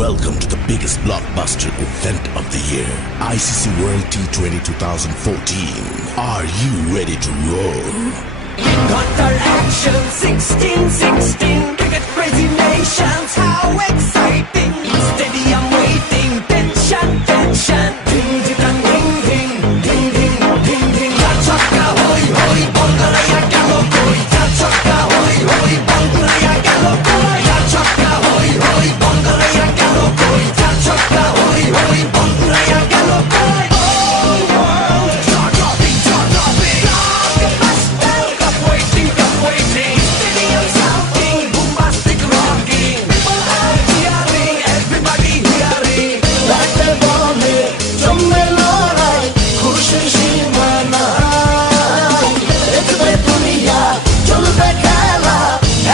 Welcome to the biggest blockbuster event of the year, ICC World T20 2014. Are you ready to roll? Qatar action 16-16, cricket crazy nations, how exciting! Stadium waiting, tension, tension. Ding ding ding ding ding ding ding ding. Chaka hoy hoy, Bangalaya galo koi. Chaka hoy hoy, Bangalaya galo koi. Chaka hoy hoy, Bangalaya galo koi. Chaka hoy hoy, Bangalaya galo koi. Oh world, dropping. Cup waiting. Stadium shouting, bombastic rocking. People are cheering, everybody hearing. Like the ball, জমে লড়াই, খুশির সীমা নাই। দেখবে দুনিয়া, চলবে খেলা,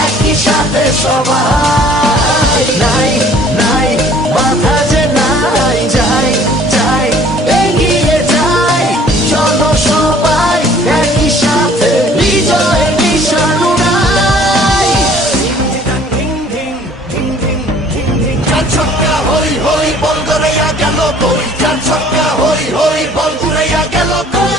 একই সাথে সবাই। নাই নাই বাধা যে নাই, যাই যাই এগিয়ে যাই। চলো সবাই একই সাথে বিজয়ের নিশান উড়াই। চার ছক্কা হই হই, বল গড়াইয়া গেল কই। চার ছক্কা হই হই, বল উড়াইয়া গেল কই।